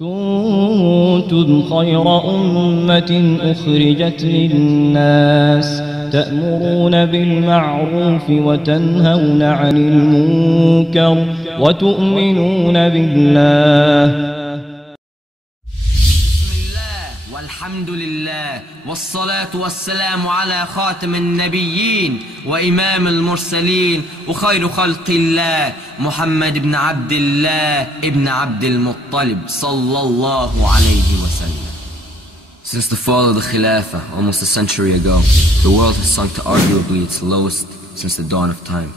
كنتم خير أمة أخرجت للناس تأمرون بالمعروف وتنهون عن المنكر وتؤمنون بالله. الحمد لله والصلاة والسلام على خاتم النبيين وإمام المرسلين وخير خلق الله محمد بن عبد الله ابن عبد المطلب صلى الله عليه وسلم. Since the fall of the Khilafah almost a century ago, the world has sunk to arguably its lowest since the dawn of time.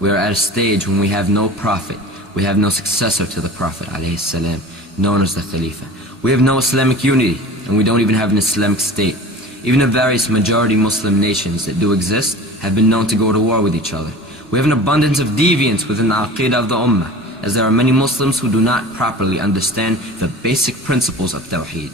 We are at a stage when we have no prophet, we have no successor to the Prophet ﷺ, known as the Khalifa. We have no Islamic unity, and we don't even have an Islamic state. Even the various majority Muslim nations that do exist have been known to go to war with each other. We have an abundance of deviance within the Aqidah of the Ummah, as there are many Muslims who do not properly understand the basic principles of Tawheed.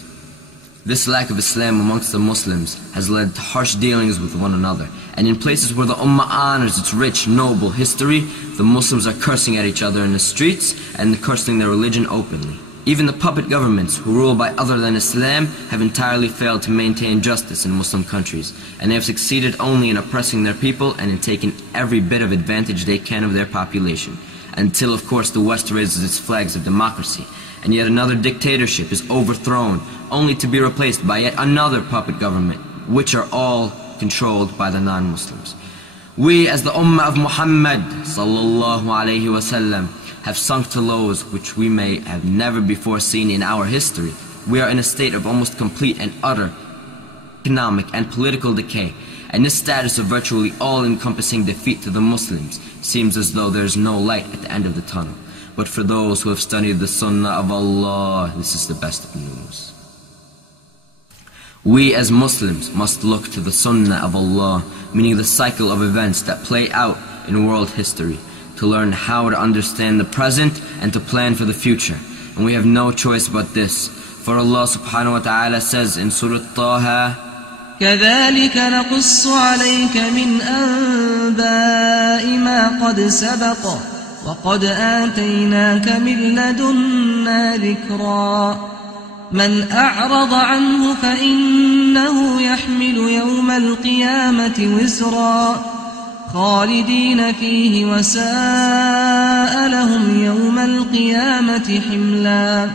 This lack of Islam amongst the Muslims has led to harsh dealings with one another, and in places where the Ummah honors its rich, noble history, the Muslims are cursing at each other in the streets and cursing their religion openly. Even the puppet governments who rule by other than Islam have entirely failed to maintain justice in Muslim countries, and they have succeeded only in oppressing their people and in taking every bit of advantage they can of their population, until of course the West raises its flags of democracy, and yet another dictatorship is overthrown, only to be replaced by yet another puppet government, which are all controlled by the non-Muslims. We as the Ummah of Muhammad sallallahu alayhi wasallam have sunk to lows which we may have never before seen in our history. We are in a state of almost complete and utter economic and political decay, and this status of virtually all-encompassing defeat to the Muslims seems as though there is no light at the end of the tunnel. But for those who have studied the Sunnah of Allah, this is the best of news. We as Muslims must look to the Sunnah of Allah, meaning the cycle of events that play out in world history, to learn how to understand the present and to plan for the future. And we have no choice but this. For Allah subhanahu wa ta'ala says in Surah Taha, كذلك نقص عليك من أنباء ما قد سبق وقد آتيناك من لدنا ذكرا من أعرض عنه فإنه يحمل يوم القيامة وزرا خالدين فيه وساء لهم يوم القيامة حملا.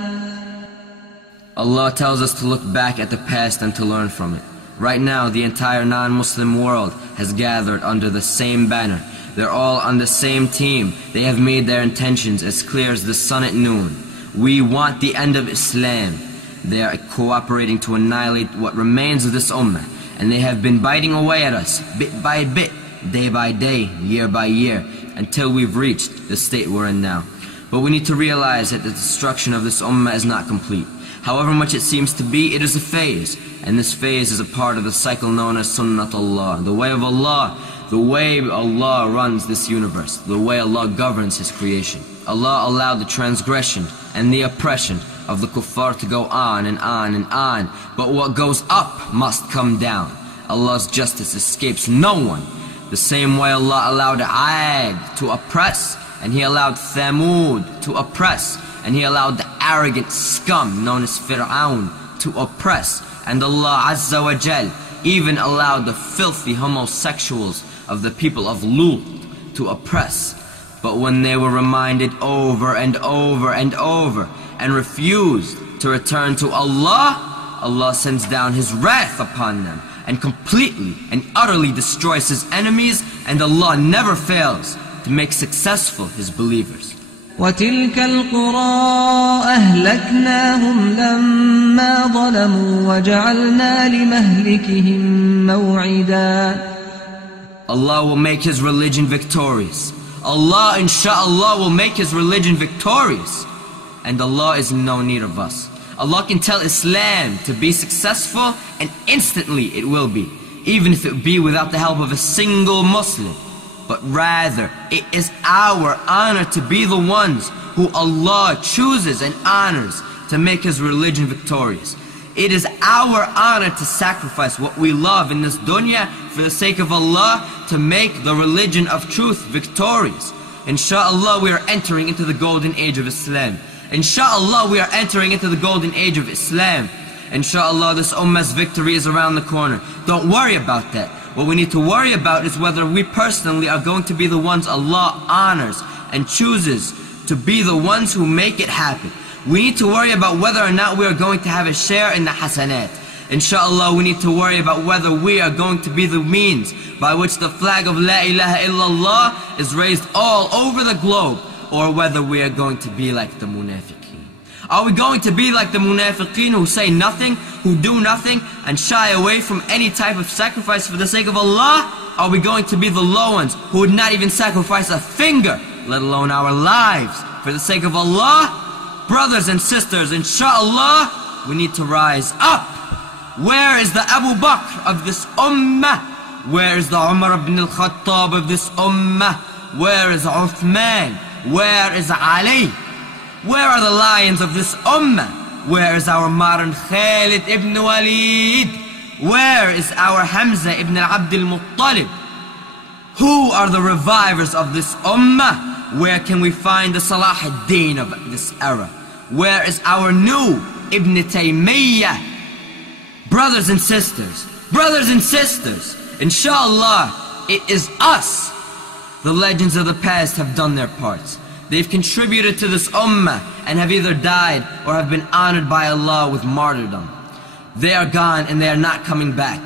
Allah tells us to look back at the past and to learn from it. Right now, the entire non-Muslim world has gathered under the same banner. They're all on the same team. They have made their intentions as clear as the sun at noon. We want the end of Islam. They are cooperating to annihilate what remains of this ummah, and they have been biting away at us, bit by bit, day by day, year by year, until we've reached the state we're in now. But we need to realize that the destruction of this ummah is not complete. However much it seems to be, it is a phase, and this phase is a part of the cycle known as Sunnatullah, the way of Allah, the way Allah runs this universe, the way Allah governs His creation. Allah allowed the transgression and the oppression of the kuffar to go on and on and on, but what goes up must come down. Allah's justice escapes no one. The same way Allah allowed Aad to oppress, and He allowed Thamud to oppress, and He allowed the arrogant scum known as Fir'aun to oppress, and Allah Azza wa Jal even allowed the filthy homosexuals of the people of Lut to oppress. But when they were reminded over and over and over and refused to return to Allah, Allah sends down His wrath upon them and completely and utterly destroys His enemies, and Allah never fails to make successful His believers. وتلك القرى أهلكناهم لما ظلموا وجعلنا لمهلكهم موعدا. Allah will make His religion victorious. Allah insha'Allah will make His religion victorious. And Allah is in no need of us. Allah can tell Islam to be successful, and instantly it will be, even if it be without the help of a single Muslim. But rather, it is our honor to be the ones who Allah chooses and honors to make His religion victorious. It is our honor to sacrifice what we love in this dunya for the sake of Allah to make the religion of truth victorious. Insha'Allah, we are entering into the golden age of Islam. Inshallah, we are entering into the golden age of Islam. Inshallah, this ummah's victory is around the corner. Don't worry about that. What we need to worry about is whether we personally are going to be the ones Allah honors and chooses to be the ones who make it happen. We need to worry about whether or not we are going to have a share in the hasanat. Inshallah, we need to worry about whether we are going to be the means by which the flag of La ilaha illallah is raised all over the globe, or whether we are going to be like the munafiqeen. Are we going to be like the munafiqeen who say nothing, who do nothing, and shy away from any type of sacrifice for the sake of Allah? Are we going to be the low ones who would not even sacrifice a finger, let alone our lives, for the sake of Allah? Brothers and sisters, inshallah, we need to rise up. Where is the Abu Bakr of this ummah? Where is the Umar ibn al-Khattab of this ummah? Where is Uthman? Where is Ali? Where are the lions of this ummah? Where is our modern Khalid ibn Walid? Where is our Hamza ibn Abd al-Muttalib? Who are the revivers of this ummah? Where can we find the Salah ad-Din of this era? Where is our new Ibn Taymiyyah? Brothers and sisters, inshallah, it is us. The legends of the past have done their parts. They've contributed to this ummah and have either died or have been honored by Allah with martyrdom. They are gone and they are not coming back.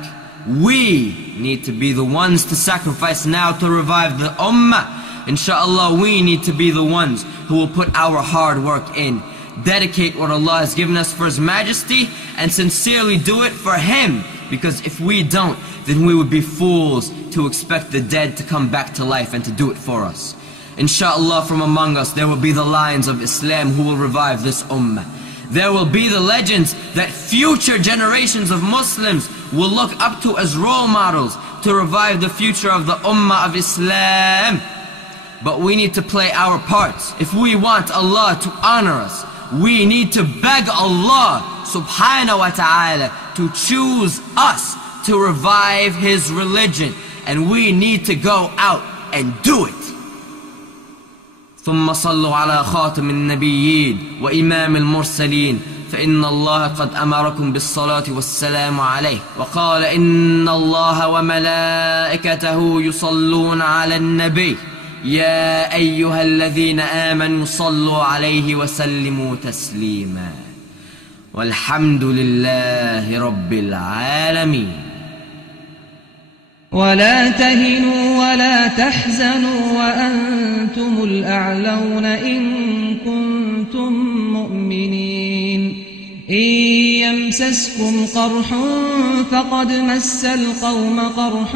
We need to be the ones to sacrifice now to revive the ummah. Inshallah, we need to be the ones who will put our hard work in, dedicate what Allah has given us for His majesty, and sincerely do it for Him. Because if we don't, then we would be fools to expect the dead to come back to life and to do it for us. Inshallah, from among us there will be the lions of Islam who will revive this ummah. There will be the legends that future generations of Muslims will look up to as role models to revive the future of the ummah of Islam. But we need to play our parts. If we want Allah to honor us, we need to beg Allah subhanahu wa ta'ala to choose us to revive His religion. And we need to go out and do it. ثم صلوا على خاتم النبيين وإمام المرسلين فإن الله قد أمركم بالصلاة والسلام عليه وقال إن الله وملائكته يصلون على النبي يا أيها الذين آمنوا صلوا عليه وسلموا تسليما والحمد لله رب العالمين. ولا تهنوا ولا تحزنوا وأنتم الأعلون إن كنتم مؤمنين. إن يمسسكم قرح فقد مس القوم قرح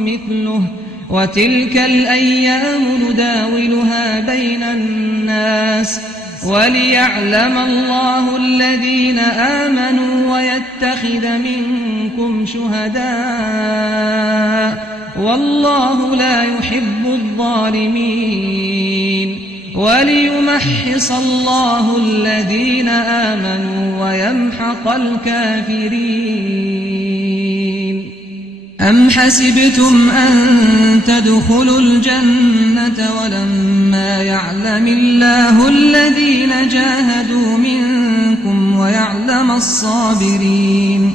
مثله وتلك الأيام نداولها بين الناس وليعلم الله الذين آمنوا ويتخذ منكم شهداء والله لا يحب الظالمين وليمحص الله الذين آمنوا ويمحق الكافرين. أم حسبتم أن تدخلوا الجنة ولما يعلم الله الذين جاهدوا منكم ويعلم الصابرين.